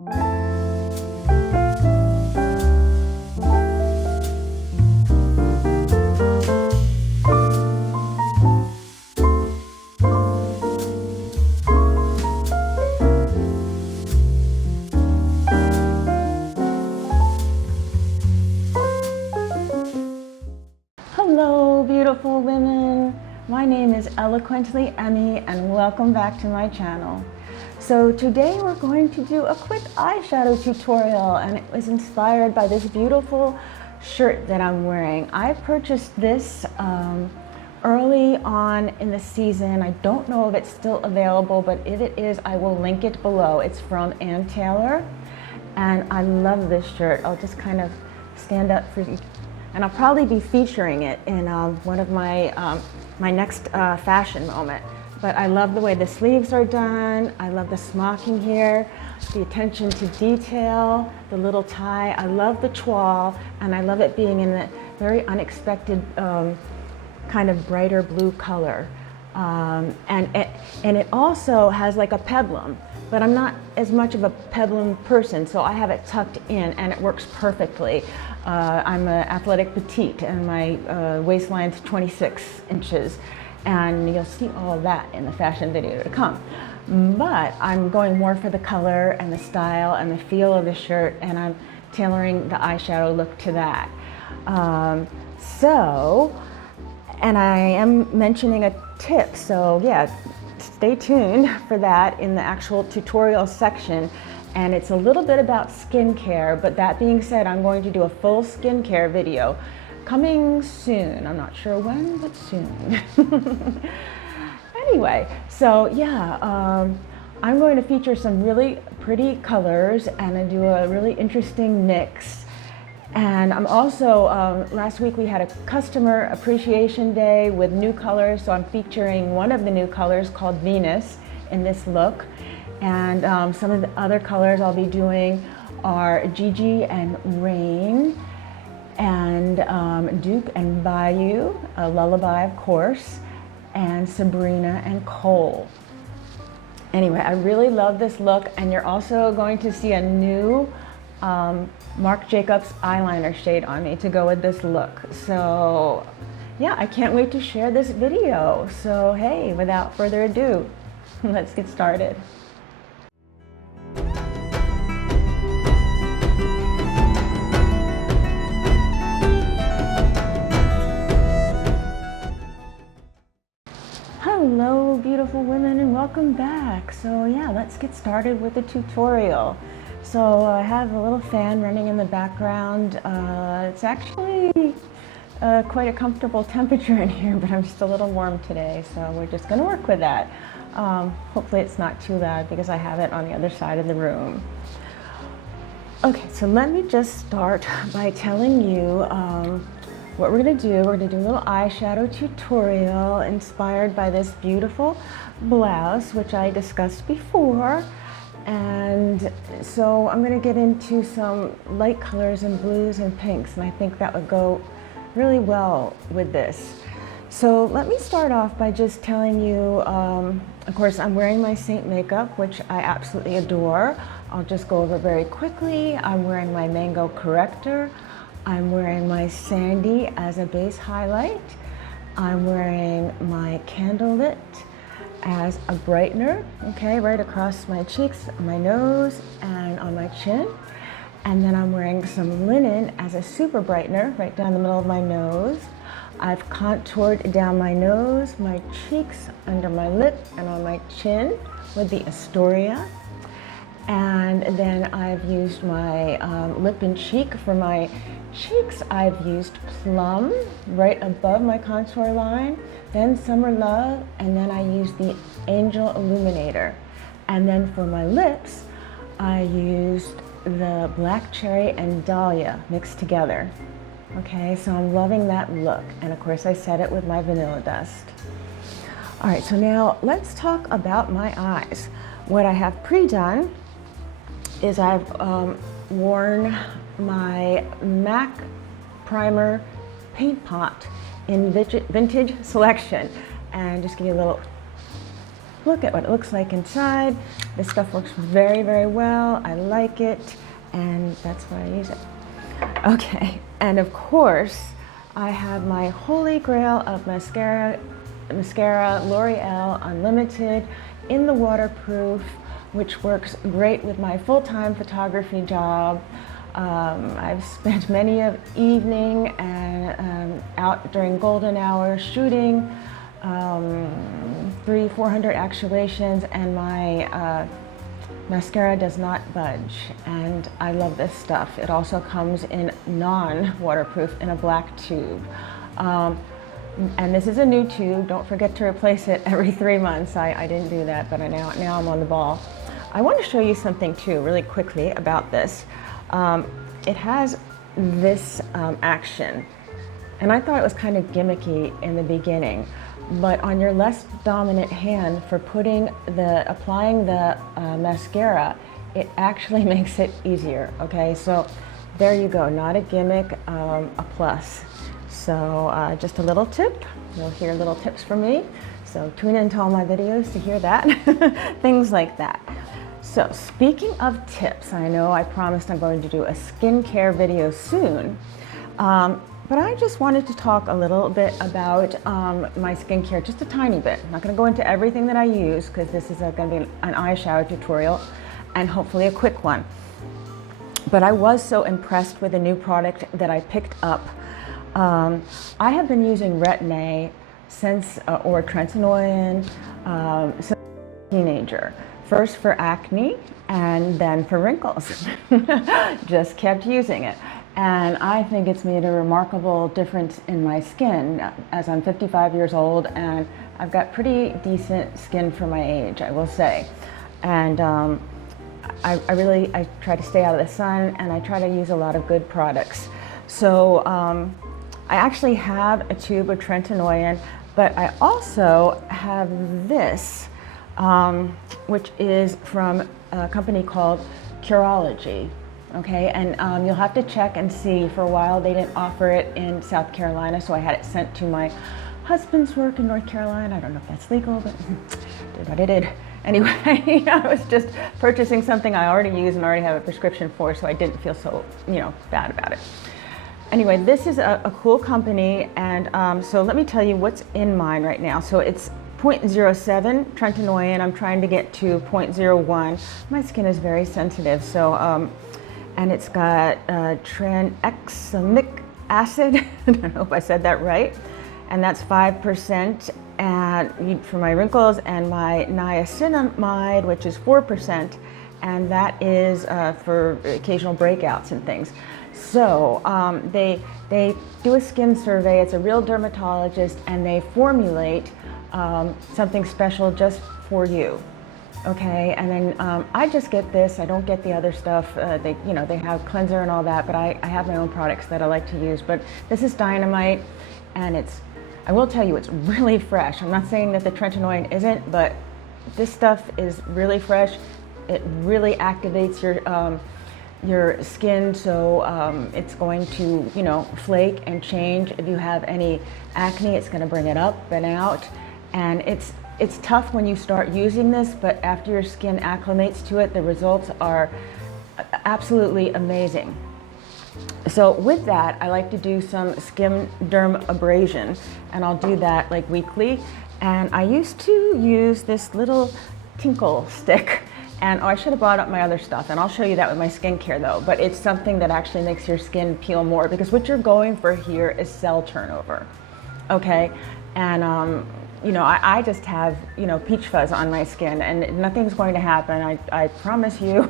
Hello, beautiful women. My name is Eloquently Emmie, and welcome back to my channel. So today we're going to do a quick eyeshadow tutorial, and it was inspired by this beautiful shirt that I'm wearing. I purchased this early on in the season. I don't know if it's still available, but if it is, I will link it below. It's from Ann Taylor, and I love this shirt. I'll just kind of stand up for you. And I'll probably be featuring it in one of my my next fashion moment. But I love the way the sleeves are done. I love the smocking here, the attention to detail, the little tie. I love the toile, and I love it being in a very unexpected kind of brighter blue color. And it also has like a peplum, but I'm not as much of a peplum person, so I have it tucked in and it works perfectly. I'm an athletic petite and my waistline's 26 inches, and you'll see all of that in the fashion video to come. But I'm going more for the color and the style and the feel of the shirt, and I'm tailoring the eyeshadow look to that. And I am mentioning a tip, so yeah, stay tuned for that in the actual tutorial section. And it's a little bit about skincare, but that being said, I'm going to do a full skincare video coming soon. I'm not sure when, but soon. Anyway, so yeah, I'm going to feature some really pretty colors and I do a really interesting mix. And I'm also, last week we had a customer appreciation day with new colors, so I'm featuring one of the new colors called Venus in this look. And some of the other colors I'll be doing are Gigi Reign and Duke Bayou, Lullaby of course, and Sabrina and Toil. Anyway, I really love this look, and you're also going to see a new Marc Jacobs eyeliner shade on me to go with this look. So yeah, I can't wait to share this video. So hey, without further ado, let's get started. Hello, beautiful women, and welcome back. So yeah, let's get started with the tutorial. So I have a little fan running in the background. It's actually quite a comfortable temperature in here, but I'm just a little warm today, so we're just going to work with that. Hopefully it's not too loud because I have it on the other side of the room. Okay, so let me just start by telling you what we're going to do. We're going to do a little eyeshadow tutorial inspired by this beautiful blouse, which I discussed before. And so I'm going to get into some light colors and blues and pinks, and I think that would go really well with this. So let me start off by just telling you, of course, I'm wearing my SEINT makeup, which I absolutely adore. I'll just go over very quickly. I'm wearing my Mango Corrector. I'm wearing my Sandy as a base highlight. I'm wearing my Candlelit as a brightener, okay, right across my cheeks, my nose, and on my chin. And then I'm wearing some linen as a super brightener right down the middle of my nose. I've contoured down my nose, my cheeks, under my lip, and on my chin with the Astoria. And then I've used my lip and cheek. For my cheeks, I've used Plum right above my contour line, then Summer Love, and then I used the Angel Illuminator. And then for my lips, I used the Black Cherry and Dahlia mixed together. Okay, so I'm loving that look. And of course, I set it with my Vanilla Dust. All right, so now let's talk about my eyes. What I have pre-done is I've worn my MAC primer paint pot in vintage selection, and just give you a little look at what it looks like inside. This stuff works very, very well. I like it, and that's why I use it. Okay, and of course, I have my holy grail of mascara, L'Oreal Unlimited in the waterproof, which works great with my full-time photography job. I've spent many of evening and out during golden hours shooting 300-400 actuations, and my mascara does not budge, and I love this stuff. It also comes in non-waterproof in a black tube. And this is a new tube. Don't forget to replace it every 3 months. I didn't do that, but now I'm on the ball. I want to show you something too, really quickly about this. It has this action, and I thought it was kind of gimmicky in the beginning, but on your less dominant hand for applying the mascara, it actually makes it easier. Okay, so there you go, not a gimmick, a plus. So just a little tip. You'll hear little tips from me. So tune into all my videos to hear that, things like that. So speaking of tips, I know I promised I'm going to do a skincare video soon, but I just wanted to talk a little bit about my skincare, just a tiny bit. I'm not going to go into everything that I use because this is going to be an eyeshadow tutorial and hopefully a quick one. But I was so impressed with a new product that I picked up. I have been using Retin-A since, or Tretinoin, since I was a teenager. First for acne and then for wrinkles. Just kept using it. And I think it's made a remarkable difference in my skin as I'm 55 years old and I've got pretty decent skin for my age, I will say. And I try to stay out of the sun and I try to use a lot of good products. So I actually have a tube of Tretinoin, but I also have this, which is from a company called Curology. Okay, and you'll have to check and see. For a while they didn't offer it in South Carolina, so I had it sent to my husband's work in North Carolina. I don't know if that's legal, but did what I did. Anyway, I was just purchasing something I already use and already have a prescription for, so I didn't feel so, bad about it. Anyway, this is a cool company, and so let me tell you what's in mine right now. So it's 0.07 Tretinoin. I'm trying to get to 0.01. My skin is very sensitive, so and it's got tranexamic acid. I don't know if I said that right, and that's 5%. And for my wrinkles, and my niacinamide, which is 4%, and that is for occasional breakouts and things. So they do a skin survey. It's a real dermatologist, and they formulate something special just for you. Okay, and then I just get this. I don't get the other stuff. They have cleanser and all that, but I have my own products that I like to use. But this is Dynamite, and I will tell you, it's really fresh. I'm not saying that the Tretinoin isn't, but this stuff is really fresh. It really activates your skin, so it's going to, flake and change. If you have any acne, it's going to bring it up and out. And it's tough when you start using this, but after your skin acclimates to it, the results are absolutely amazing. So with that, I like to do some skin derm abrasion, and I'll do that like weekly. And I used to use this little tinkle stick, and I should have brought up my other stuff, and I'll show you that with my skincare though, but it's something that actually makes your skin peel more, because what you're going for here is cell turnover, okay? And I just have, peach fuzz on my skin, and nothing's going to happen. I promise you.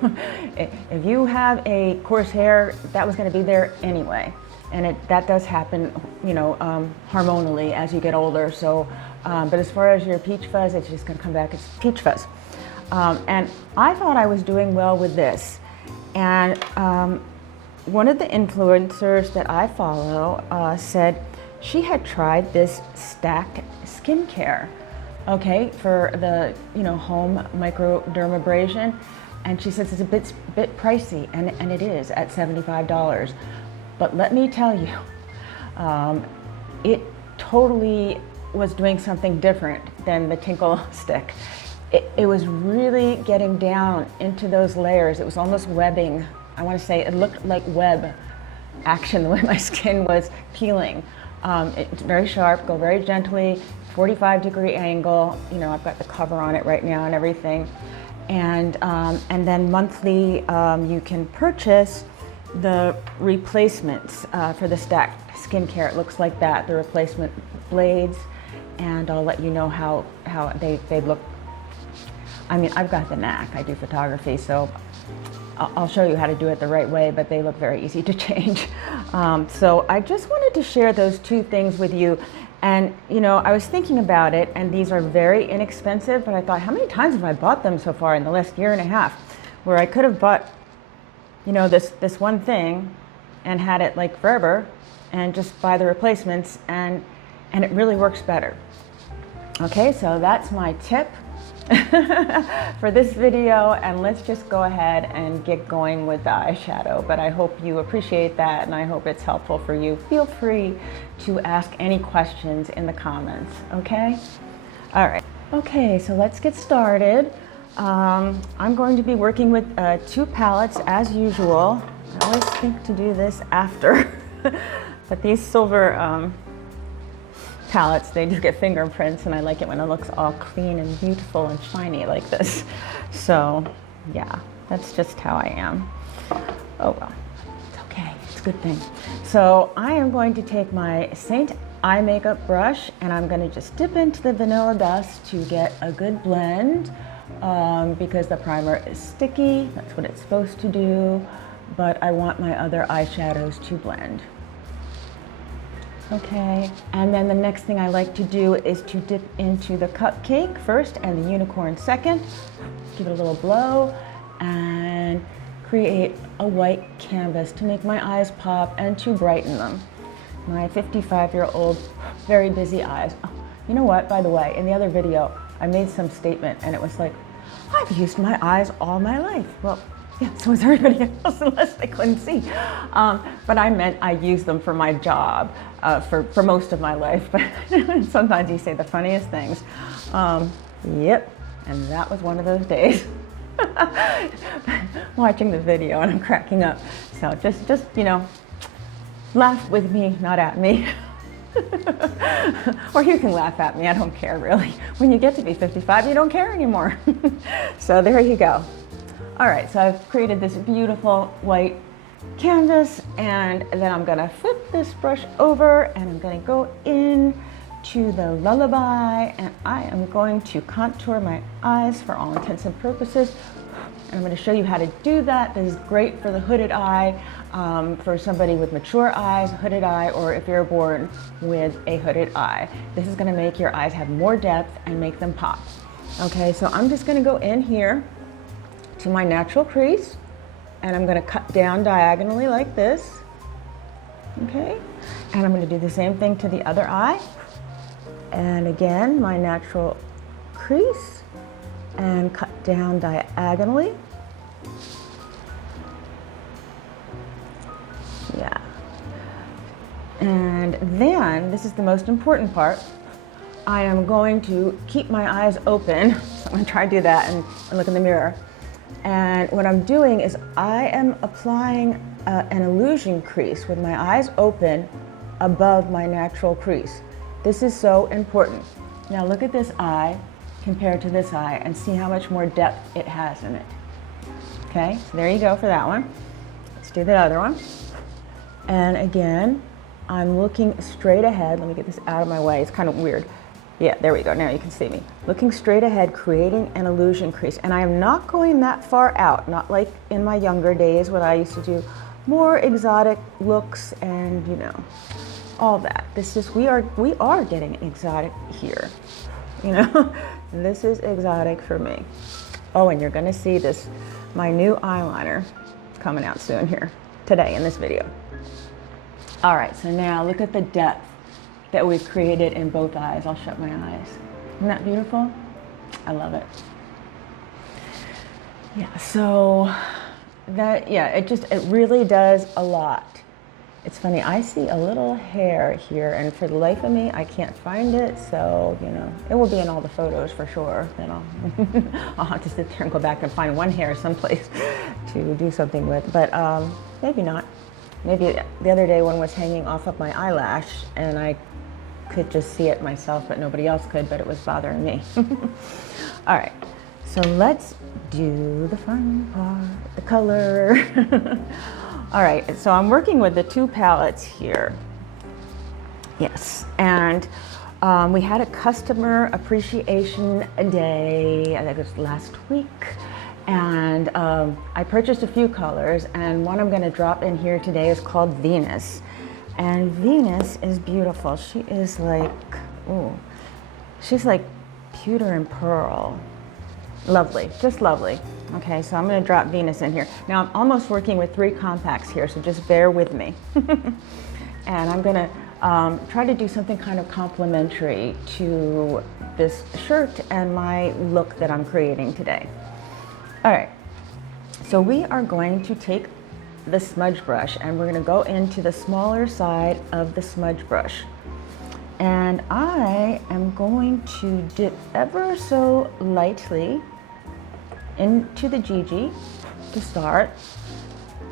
If you have a coarse hair, that was going to be there anyway. And that does happen, hormonally as you get older. So, but as far as your peach fuzz, it's just going to come back as peach fuzz. And I thought I was doing well with this. And one of the influencers that I follow said she had tried this stacked skincare, okay, for the home microdermabrasion, and she says it's a bit pricey, and it is at $75. But let me tell you, it totally was doing something different than the tinkle stick. it was really getting down into those layers. It was almost webbing. I want to say it looked like web action the way my skin was peeling. It's very sharp, go very gently, 45-degree angle. You know, I've got the cover on it right now and everything. And then monthly, you can purchase the replacements for the stacked skincare. It looks like that, the replacement blades, and I'll let you know how they look. I mean, I've got the knack. I do photography, so I'll show you how to do it the right way, but they look very easy to change. So I just wanted to share those two things with you. And, you know, I was thinking about it, and these are very inexpensive, but I thought, how many times have I bought them so far in the last year and a half, where I could have bought, you know, this one thing and had it like forever and just buy the replacements, and it really works better. Okay, so that's my tip for this video, and let's just go ahead and get going with the eyeshadow. But I hope you appreciate that, and I hope it's helpful for you. Feel free to ask any questions in the comments, okay? All right, okay, so let's get started. I'm going to be working with 2 palettes as usual. I always think to do this after, but these silver palettes, they just get fingerprints, and I like it when it looks all clean and beautiful and shiny like this. So yeah, that's just how I am. Oh well, it's okay, it's a good thing. So I am going to take my SEINT eye makeup brush, and I'm going to just dip into the vanilla dust to get a good blend, because the primer is sticky. That's what it's supposed to do, but I want my other eyeshadows to blend. Okay, and then the next thing I like to do is to dip into the Cupcake first and the Unicorn second, give it a little blow, and create a white canvas to make my eyes pop and to brighten them. My 55-year-old, very busy eyes. Oh, you know what, by the way, in the other video, I made some statement, and it was like, I've used my eyes all my life. Well, yeah, so is everybody else, unless they couldn't see. But I meant I use them for my job, for most of my life. But sometimes you say the funniest things. Yep, and that was one of those days. Watching the video, and I'm cracking up. So just you know, laugh with me, not at me. Or you can laugh at me, I don't care really. When you get to be 55, you don't care anymore. So there you go. All right, so I've created this beautiful white canvas, and then I'm gonna flip this brush over, and I'm gonna go in to the Lullaby, and I am going to contour my eyes for all intents and purposes. And I'm gonna show you how to do that. This is great for the hooded eye, for somebody with mature eyes, hooded eye, or if you're born with a hooded eye. This is gonna make your eyes have more depth and make them pop. Okay, so I'm just gonna go in here to my natural crease, and I'm going to cut down diagonally like this. Okay, and I'm going to do the same thing to the other eye, and again my natural crease, and cut down diagonally. Yeah, and then this is the most important part. I am going to keep my eyes open. So I'm going to try to do that and look in the mirror. And what I'm doing is I am applying an illusion crease with my eyes open above my natural crease. This is so important. Now look at this eye compared to this eye and see how much more depth it has in it. Okay, so there you go for that one. Let's do the other one. And again, I'm looking straight ahead. Let me get this out of my way. It's kind of weird. Yeah, there we go. Now you can see me. Looking straight ahead, creating an illusion crease. And I am not going that far out, not like in my younger days when I used to do more exotic looks and, you know, all that. This is, we are getting exotic here. You know, this is exotic for me. Oh, and you're gonna see this, my new eyeliner coming out soon here, today in this video. All right, so now look at the depth that we've created in both eyes. I'll shut my eyes. Isn't that beautiful? I love it. Yeah, so that, yeah, it really does a lot It's funny, I see a little hair here, and for the life of me, I can't find it, so, you know, it will be in all the photos for sure. Then I'll have to sit there and go back and find one hair someplace to do something with, but maybe not. Maybe the other day one was hanging off of my eyelash, and I could just see it myself, but nobody else could, but it was bothering me. All right, so let's do the fun part, the color. All right, so I'm working with the two palettes here. Yes, and we had a customer appreciation day, I think it was last week, and I purchased a few colors, and one I'm gonna drop in here today is called Venus. And Venus is beautiful. She is like, ooh, she's like pewter and pearl. Lovely, just lovely. Okay, so I'm gonna drop Venus in here. Now I'm almost working with 3 compacts here, so just bear with me. And I'm gonna try to do something kind of complementary to this shirt and my look that I'm creating today. All right, so we are going to take the smudge brush and we're gonna go into the smaller side of the smudge brush. And I am going to dip ever so lightly into the Gigi to start,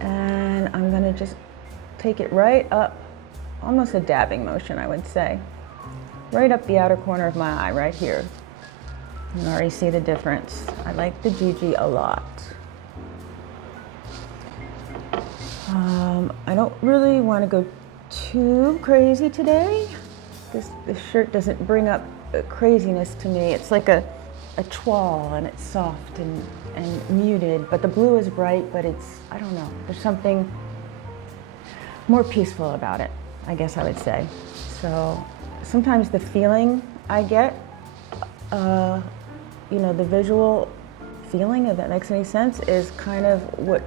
and I'm gonna just take it right up, almost a dabbing motion I would say, right up the outer corner of my eye right here. You can already see the difference. I like the Gigi a lot. I don't really want to go too crazy today. This shirt doesn't bring up craziness to me. It's like a toile, and it's soft and muted, but the blue is bright, but it's, I don't know, there's something more peaceful about it, I guess I would say. So sometimes the feeling I get, you know, the visual feeling, if that makes any sense, is kind of what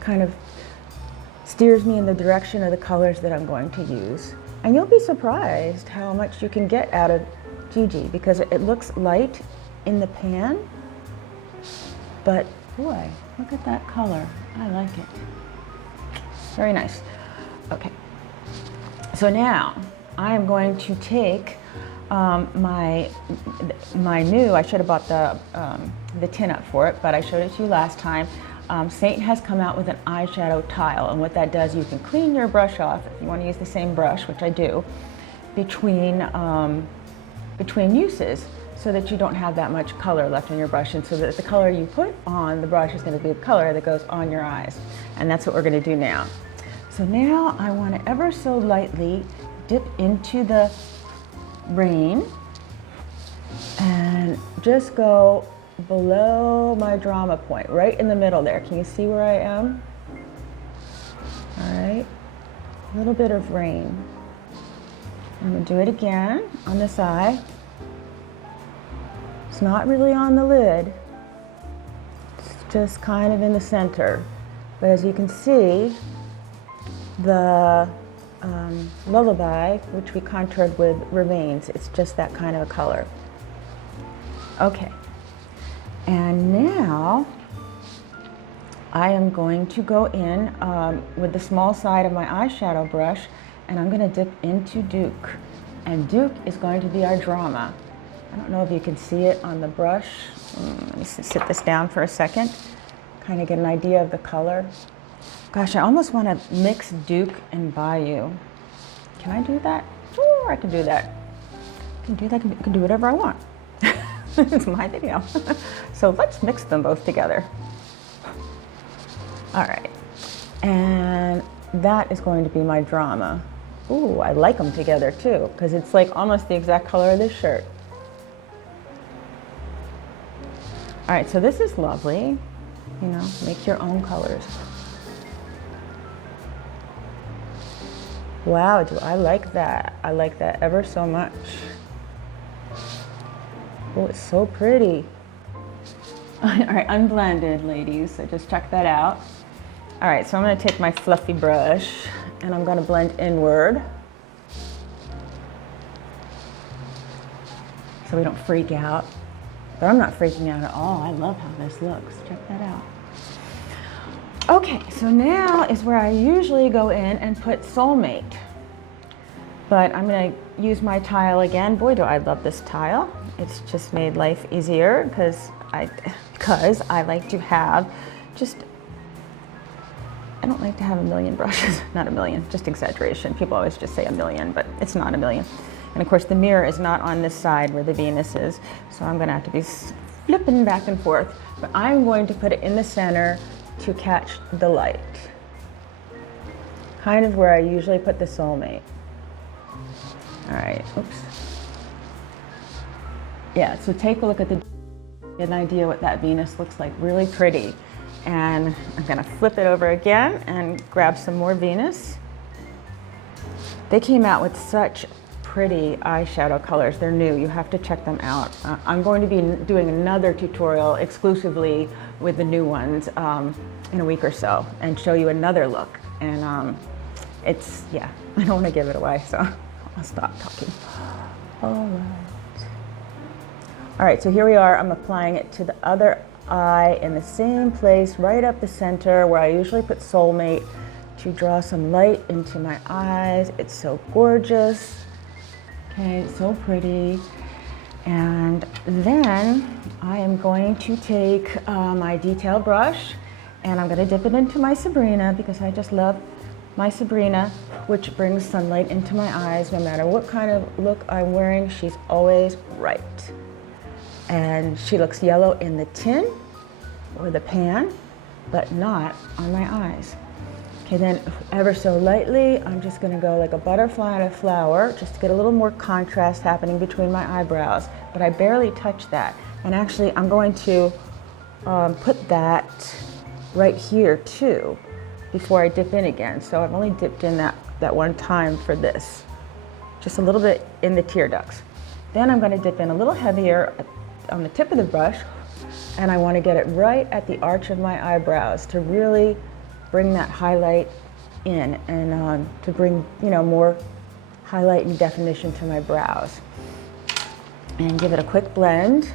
kind of steers me in the direction of the colors that I'm going to use. And you'll be surprised how much you can get out of Gigi, because it looks light in the pan, but boy, look at that color. I like it. Very nice. Okay, so now I am going to take my new, I should have bought the tin up for it, but I showed it to you last time. SEINT has come out with an eyeshadow tile, and what that does, you can clean your brush off if you want to use the same brush, which I do, between uses, so that you don't have that much color left on your brush, and so that the color you put on the brush is going to be the color that goes on your eyes. And that's what we're going to do now. So now I want to ever so lightly dip into the Reign and just go below my drama point, right in the middle there. Can you see where I am? All right, a little bit of Reign. I'm gonna do it again on this eye. It's not really on the lid, it's just kind of in the center. But as you can see, the Lullaby, which we contoured with, remains. It's just that kind of a color. Okay, and now I am going to go in with the small side of my eyeshadow brush, and I'm going to dip into Duke. And Duke is going to be our drama. I don't know if you can see it on the brush. Let me sit this down for a second, kind of get an idea of the color. Gosh, I almost want to mix Duke and Bayou. Can I do that? Sure, I can do that. I can do that, I can do whatever I want. It's my video. So let's mix them both together. All right, and that is going to be my drama. Ooh, I like them together too, because it's like almost the exact color of this shirt. All right, so this is lovely. You know, make your own colors. Wow, do I like that? I like that ever so much. Oh, it's so pretty. All right, unblended, ladies, so just check that out. All right, so I'm gonna take my fluffy brush and I'm gonna blend inward so we don't freak out. But I'm not freaking out at all. I love how this looks. Check that out. Okay, so now is where I usually go in and put Soulmate. But I'm gonna use my Toile again. Boy, do I love this Toile. It's just made life easier because I like to have just, I don't like to have a million brushes, not a million, just exaggeration. People always just say a million, but it's not a million. And of course the mirror is not on this side where the Venus is, so I'm gonna have to be flipping back and forth. But I'm going to put it in the center to catch the light. Kind of where I usually put the Soulmate. All right, oops. Yeah, so take a look at get an idea what that Venus looks like, really pretty. And I'm gonna flip it over again and grab some more Venus. They came out with such pretty eyeshadow colors. They're new, you have to check them out. I'm going to be doing another tutorial exclusively with the new ones in a week or so and show you another look. And it's, yeah, I don't wanna give it away, so I'll stop talking. All right, so here we are. I'm applying it to the other eye in the same place, right up the center where I usually put Soulmate to draw some light into my eyes. It's so gorgeous. Okay, it's so pretty. And then I am going to take my detail brush and I'm gonna dip it into my Sabrina because I just love my Sabrina, which brings sunlight into my eyes. No matter what kind of look I'm wearing, she's always right. And she looks yellow in the tin or the pan, but not on my eyes. Okay, then ever so lightly, I'm just gonna go like a butterfly on a flower, just to get a little more contrast happening between my eyebrows, but I barely touch that. And actually, I'm going to put that right here too, before I dip in again. So I've only dipped in that one time for this. Just a little bit in the tear ducts. Then I'm gonna dip in a little heavier on the tip of the brush, and I wanna get it right at the arch of my eyebrows to really bring that highlight in and to bring, you know, more highlight and definition to my brows. And give it a quick blend.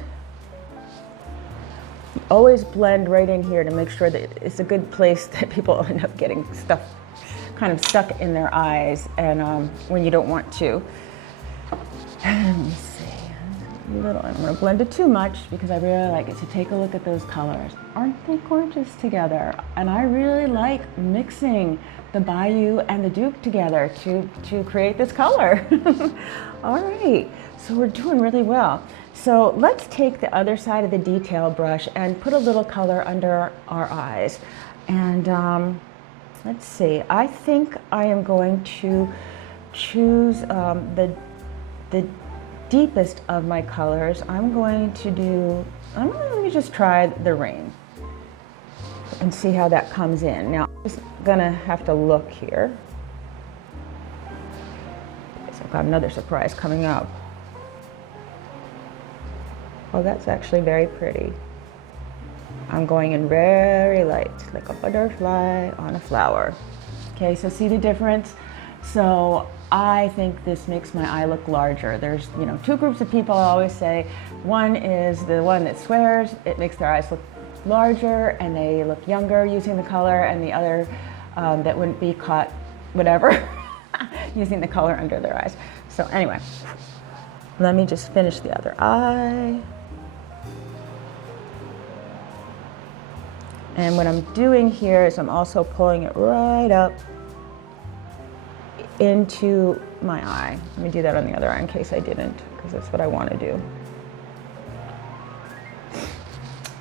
Always blend right in here to make sure that it's a good place that people end up getting stuff kind of stuck in their eyes and when you don't want to. Let me see. I don't want to blend it too much because I really like it. So take a look at those colors. Aren't they gorgeous together? And I really like mixing the Bayou and the Duke together to create this color. All right, so we're doing really well. So let's take the other side of the detail brush and put a little color under our eyes. And let's see, I think I am going to choose the deepest of my colors. I'm going to let me just try the Reign and see how that comes in. Now, I'm just gonna have to look here. So I've got another surprise coming up. Oh, that's actually very pretty. I'm going in very light, like a butterfly on a flower. Okay, so see the difference? So I think this makes my eye look larger. There's, you know, two groups of people I always say. One is the one that swears it makes their eyes look larger and they look younger using the color, and the other that wouldn't be caught, whatever, using the color under their eyes. So anyway, let me just finish the other eye. And what I'm doing here is I'm also pulling it right up into my eye. Let me do that on the other eye in case I didn't, because that's what I want to do.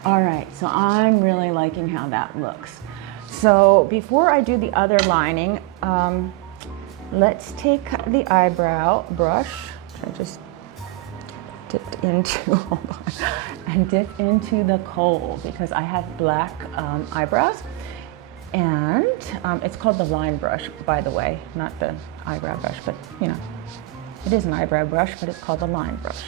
All right, so I'm really liking how that looks. So before I do the other lining, let's take the eyebrow brush, which I just dipped into, hold on, and dip into the coal because I have black eyebrows. And it's called the line brush, by the way, not the eyebrow brush, but you know, it is an eyebrow brush, but it's called the line brush.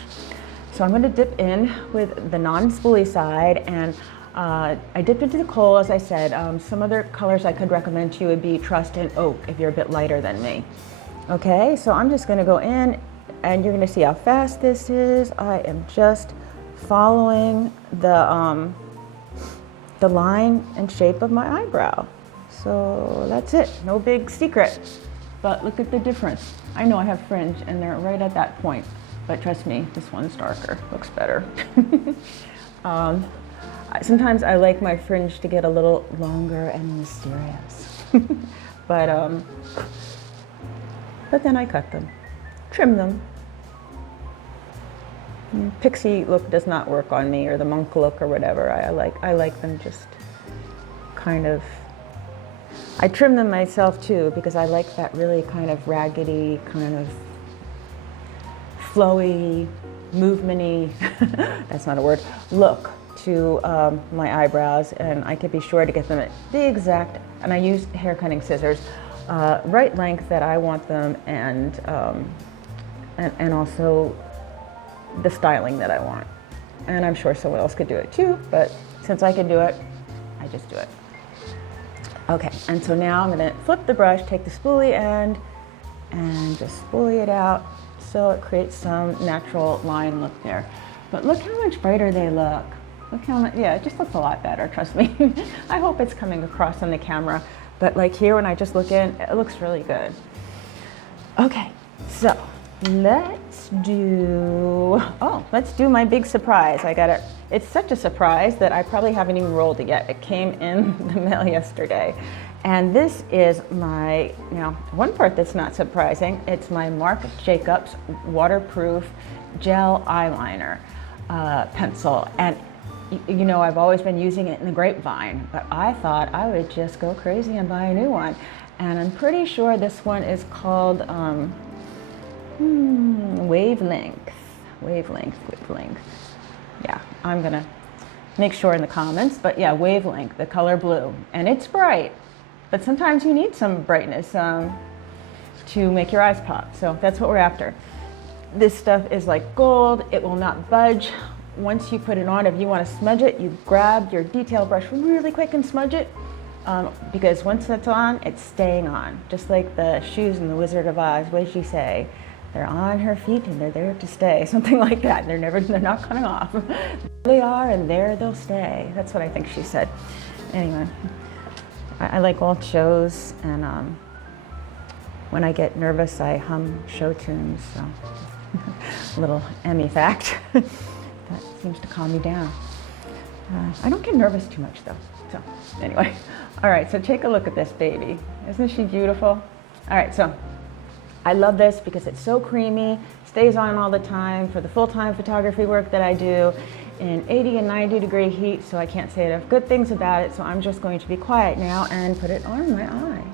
So I'm gonna dip in with the non-spoolie side, and I dipped into the coal, as I said. Some other colors I could recommend to you would be Trust and Oak, if you're a bit lighter than me. Okay, so I'm just gonna go in, and you're gonna see how fast this is. I am just following the line and shape of my eyebrow. So that's it, no big secret. But look at the difference. I know I have fringe and they're right at that point, but trust me, this one's darker, looks better. Sometimes I like my fringe to get a little longer and mysterious. but then I cut them, trim them. Pixie look does not work on me, or the monk look or whatever. I like them just kind of, I trim them myself too because I like that really kind of raggedy, kind of flowy, movementy, that's not a word, look to my eyebrows, and I can be sure to get them at the exact, and I use hair cutting scissors, right length that I want them, and also the styling that I want. And I'm sure someone else could do it too, but since I can do it, I just do it. Okay, and so now I'm gonna flip the brush, take the spoolie end, and just spoolie it out so it creates some natural line look there. But look how much brighter they look. Look how much, yeah, it just looks a lot better, trust me. I hope it's coming across on the camera, but like here when I just look in, it looks really good. Okay, so let's do my big surprise. I got it. It's such a surprise that I probably haven't even rolled it yet. It came in the mail yesterday. And this is my, now one part that's not surprising, it's my Marc Jacobs waterproof gel eyeliner pencil. And you know, I've always been using it in the grapevine, but I thought I would just go crazy and buy a new one. And I'm pretty sure this one is called wavelength. Yeah, I'm gonna make sure in the comments, but yeah, wavelength, the color blue. And it's bright, but sometimes you need some brightness to make your eyes pop. So that's what we're after. This stuff is like gold. It will not budge. Once you put it on, if you want to smudge it, you grab your detail brush really quick and smudge it, because once that's on, it's staying on. Just like the shoes in the Wizard of Oz. What did she say? They're on her feet and they're there to stay. Something like that. They're not coming off. They are, and there they'll stay. That's what I think she said. Anyway, I like old shows, and when I get nervous, I hum show tunes. So, little Emmie fact. That seems to calm me down. I don't get nervous too much though. So anyway, all right, so take a look at this baby. Isn't she beautiful? All right, so I love this because it's so creamy, stays on all the time for the full-time photography work that I do in 80 and 90 degree heat, so I can't say enough good things about it, so I'm just going to be quiet now and put it on my eye.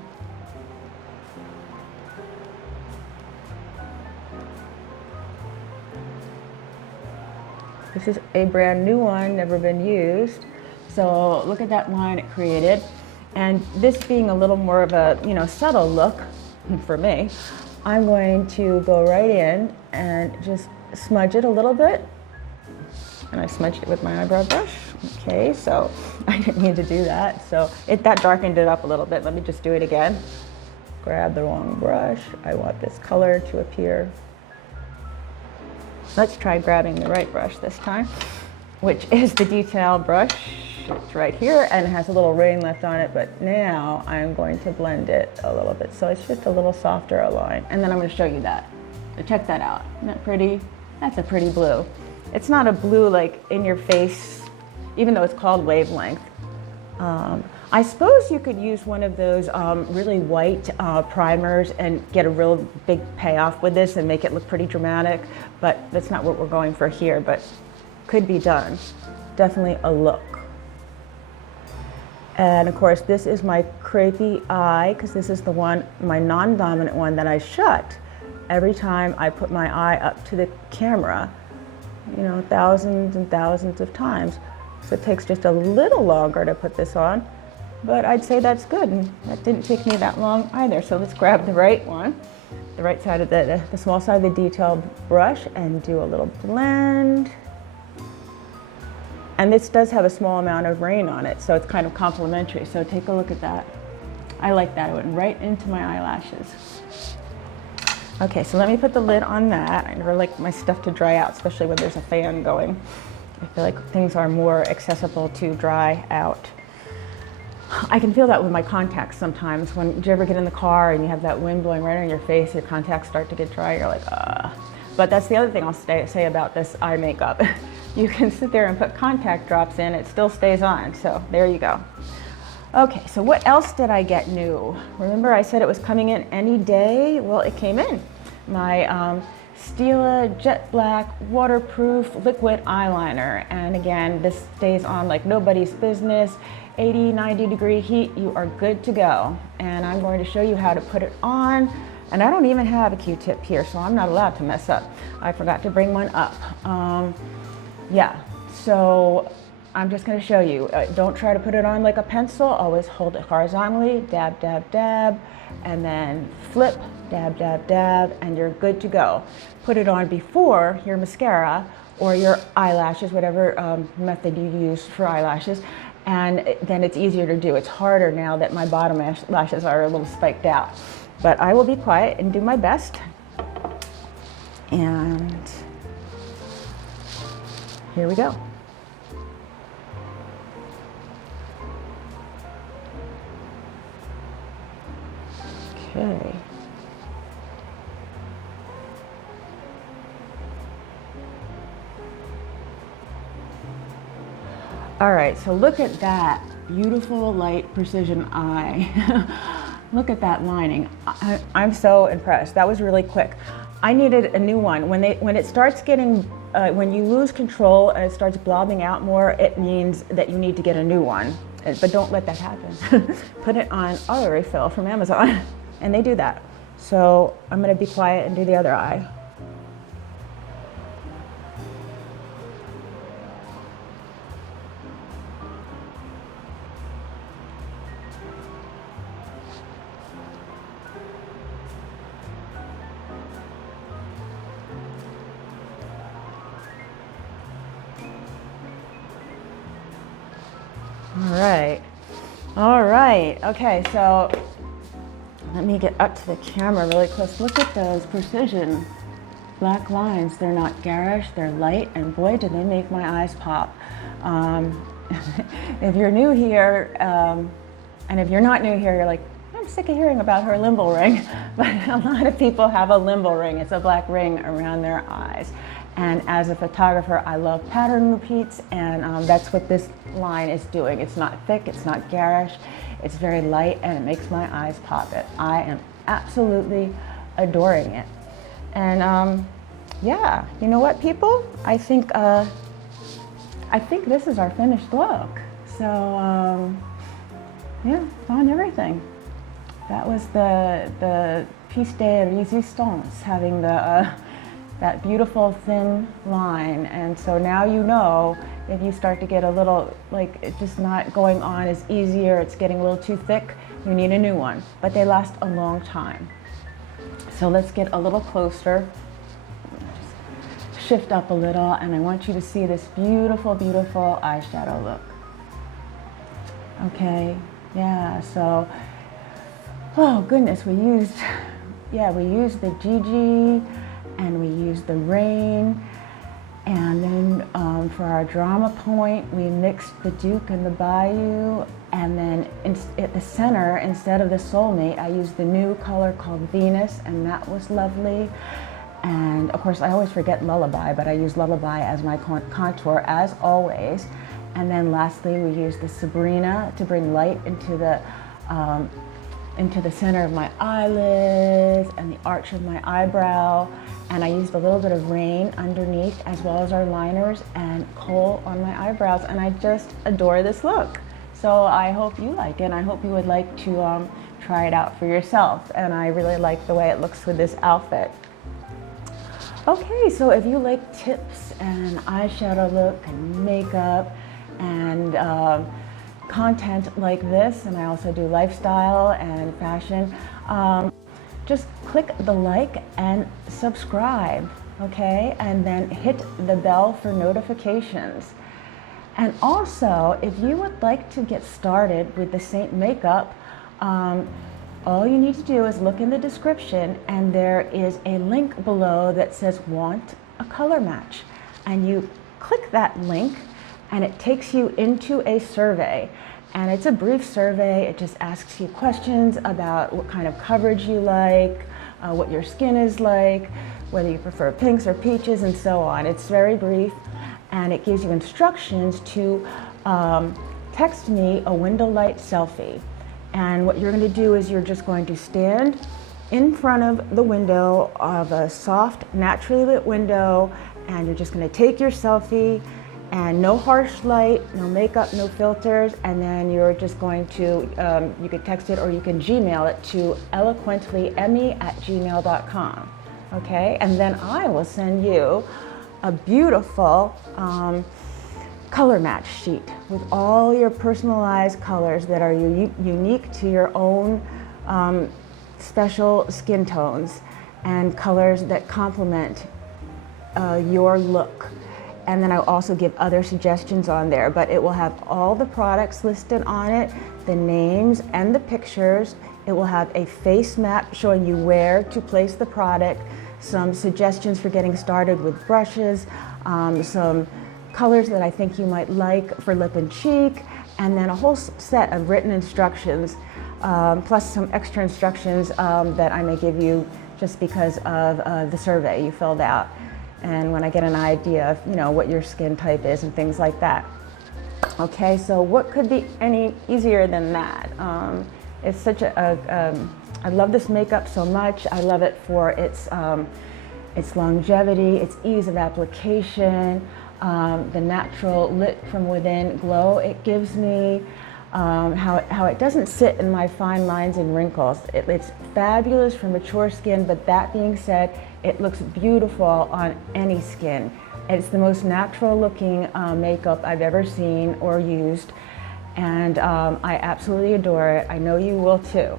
This is a brand new one, never been used. So look at that line it created. And this being a little more of a, you know, subtle look for me, I'm going to go right in and just smudge it a little bit. And I smudged it with my eyebrow brush. Okay, so I didn't mean to do that. So that darkened it up a little bit. Let me just do it again. Grab the wrong brush. I want this color to appear. Let's try grabbing the right brush this time, which is the detail brush. It's right here and it has a little ring left on it, but now I'm going to blend it a little bit. So it's just a little softer a line. And then I'm going to show you that. So check that out. Isn't that pretty? That's a pretty blue. It's not a blue like in your face, even though it's called wavelength. I suppose you could use one of those really white primers and get a real big payoff with this and make it look pretty dramatic, but that's not what we're going for here, but could be done. Definitely a look. And of course, this is my crepey eye, because this is the one, my non-dominant one that I shut every time I put my eye up to the camera, you know, thousands and thousands of times. So it takes just a little longer to put this on, but I'd say that's good. And that didn't take me that long either. So let's grab the right one, the right side of the small side of the detail brush, and do a little blend. And this does have a small amount of rain on it, so it's kind of complimentary. So take a look at that. I like that. It went right into my eyelashes. Okay, so let me put the lid on that. I never like my stuff to dry out, especially when there's a fan going. I feel like things are more accessible to dry out. I can feel that with my contacts sometimes. When do you ever get in the car and you have that wind blowing right on your face, your contacts start to get dry, you're like, ah. But that's the other thing I'll say about this eye makeup. You can sit there and put contact drops in, it still stays on, so there you go. Okay, so what else did I get new? Remember I said it was coming in any day? Well, it came in. My Stila Jet Black Waterproof Liquid Eyeliner. And again, this stays on like nobody's business. 80, 90 degree heat, you are good to go. And I'm going to show you how to put it on. And I don't even have a Q-tip here, so I'm not allowed to mess up. I forgot to bring one up. Yeah, so I'm just going to show you. Don't try to put it on like a pencil. Always hold it horizontally, dab, dab, dab, and then flip, dab, dab, dab, and you're good to go. Put it on before your mascara or your eyelashes, whatever method you use for eyelashes, and then it's easier to do. It's harder now that my bottom lashes are a little spiked out. But I will be quiet and do my best. And here we go. Okay. All right, so look at that beautiful light precision eye. Look at that lining. I'm so impressed. That was really quick. I needed a new one. When it starts getting, when you lose control and it starts blobbing out more, it means that you need to get a new one. But don't let that happen. Put it on auto refill from Amazon. And they do that. So I'm gonna be quiet and do the other eye. All right, okay, so let me get up to the camera really close. Look at those precision black lines. They're not garish, they're light, and boy, do they make my eyes pop. If you're new here, and if you're not new here, you're like, I'm sick of hearing about her limbo ring. But a lot of people have a limbo ring. It's a black ring around their eyes. And as a photographer, I love pattern repeats, and that's what this line is doing. It's not thick, it's not garish, it's very light, and it makes my eyes pop. I am absolutely adoring it. And yeah, you know what, people? I think this is our finished look. So yeah, it's on everything. That was the piece de resistance, having the that beautiful thin line. And so now you know, if you start to get a little, like, it's just not going on as easy, or it's getting a little too thick, you need a new one. But they last a long time. So let's get a little closer. Just shift up a little, and I want you to see this beautiful, beautiful eyeshadow look. Okay, yeah, so, oh goodness, we used the Gigi, and we used the Reign, and then for our drama point, we mixed the Duke and the Bayou, and then at the center, instead of the Soulmate, I used the new color called Venus, and that was lovely. And of course, I always forget Lullaby, but I use Lullaby as my contour, as always. And then lastly, we used the Sabrina to bring light into the center of my eyelids and the arch of my eyebrow. And I used a little bit of Reign underneath, as well as our liners, and kohl on my eyebrows. And I just adore this look. So I hope you like it, and I hope you would like to try it out for yourself. And I really like the way it looks with this outfit. Okay, so if you like tips and eyeshadow look and makeup and content like this, and I also do lifestyle and fashion, just click the like and subscribe, okay? And then hit the bell for notifications. And also, if you would like to get started with the SEINT makeup, all you need to do is look in the description, and there is a link below that says want a color match. And you click that link, and it takes you into a survey. And it's a brief survey. It just asks you questions about what kind of coverage you like, what your skin is like, whether you prefer pinks or peaches, and so on. It's very brief, and it gives you instructions to text me a window light selfie. And what you're going to do is you're just going to stand in front of the window of a soft, naturally lit window, and you're just going to take your selfie, and no harsh light, no makeup, no filters, and then you're just going to, you could text it or you can Gmail it to eloquentlyemmie@gmail.com, okay? And then I will send you a beautiful color match sheet with all your personalized colors that are unique to your own special skin tones and colors that complement your look. And then I'll also give other suggestions on there, but it will have all the products listed on it, the names and the pictures. It will have a face map showing you where to place the product, some suggestions for getting started with brushes, some colors that I think you might like for lip and cheek, and then a whole set of written instructions, plus some extra instructions that I may give you just because of the survey you filled out. And when I get an idea of, what your skin type is and things like that. Okay, so what could be any easier than that? It's such I love this makeup so much. I love it for its longevity, its ease of application, the natural lit from within glow it gives me, how it doesn't sit in my fine lines and wrinkles. It's fabulous for mature skin, but that being said, it looks beautiful on any skin. It's the most natural looking makeup I've ever seen or used, and I absolutely adore it. I know you will too.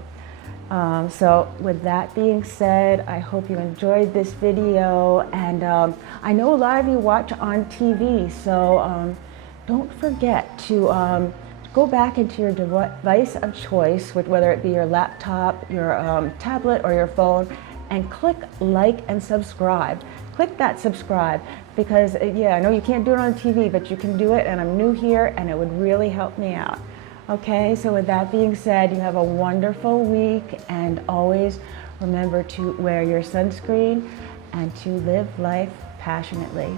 So with that being said, I hope you enjoyed this video, and I know a lot of you watch on TV, so don't forget to go back into your device of choice, whether it be your laptop, your tablet, or your phone, and click like and subscribe. Click that subscribe because, I know you can't do it on TV, but you can do it, and I'm new here, and it would really help me out. Okay, so with that being said, you have a wonderful week, and always remember to wear your sunscreen and to live life passionately.